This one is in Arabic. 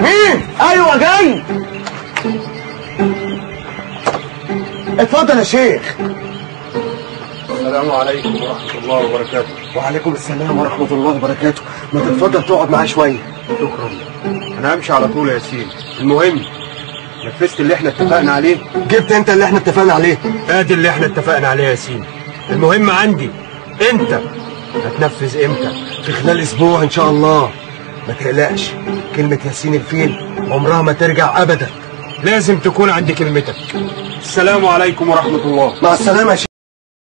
مين؟ ايوه جاي. اتفضل يا شيخ. السلام عليكم ورحمة الله وبركاته. وعليكم السلام ورحمة الله وبركاته. ما تتفضل تقعد معاه شوية. شكرا. أنا همشي على طول يا ياسين. المهم نفذت اللي احنا اتفقنا عليه؟ جبت انت اللي احنا اتفقنا عليه؟ ادي اللي احنا اتفقنا عليه يا ياسين. المهم عندي انت هتنفذ امتى؟ في خلال اسبوع ان شاء الله. ما تقلقش، كلمة ياسين الفيل عمرها ما ترجع ابدا. لازم تكون عندي كلمتك. السلام عليكم ورحمة الله. مع السلامة يا شيخ.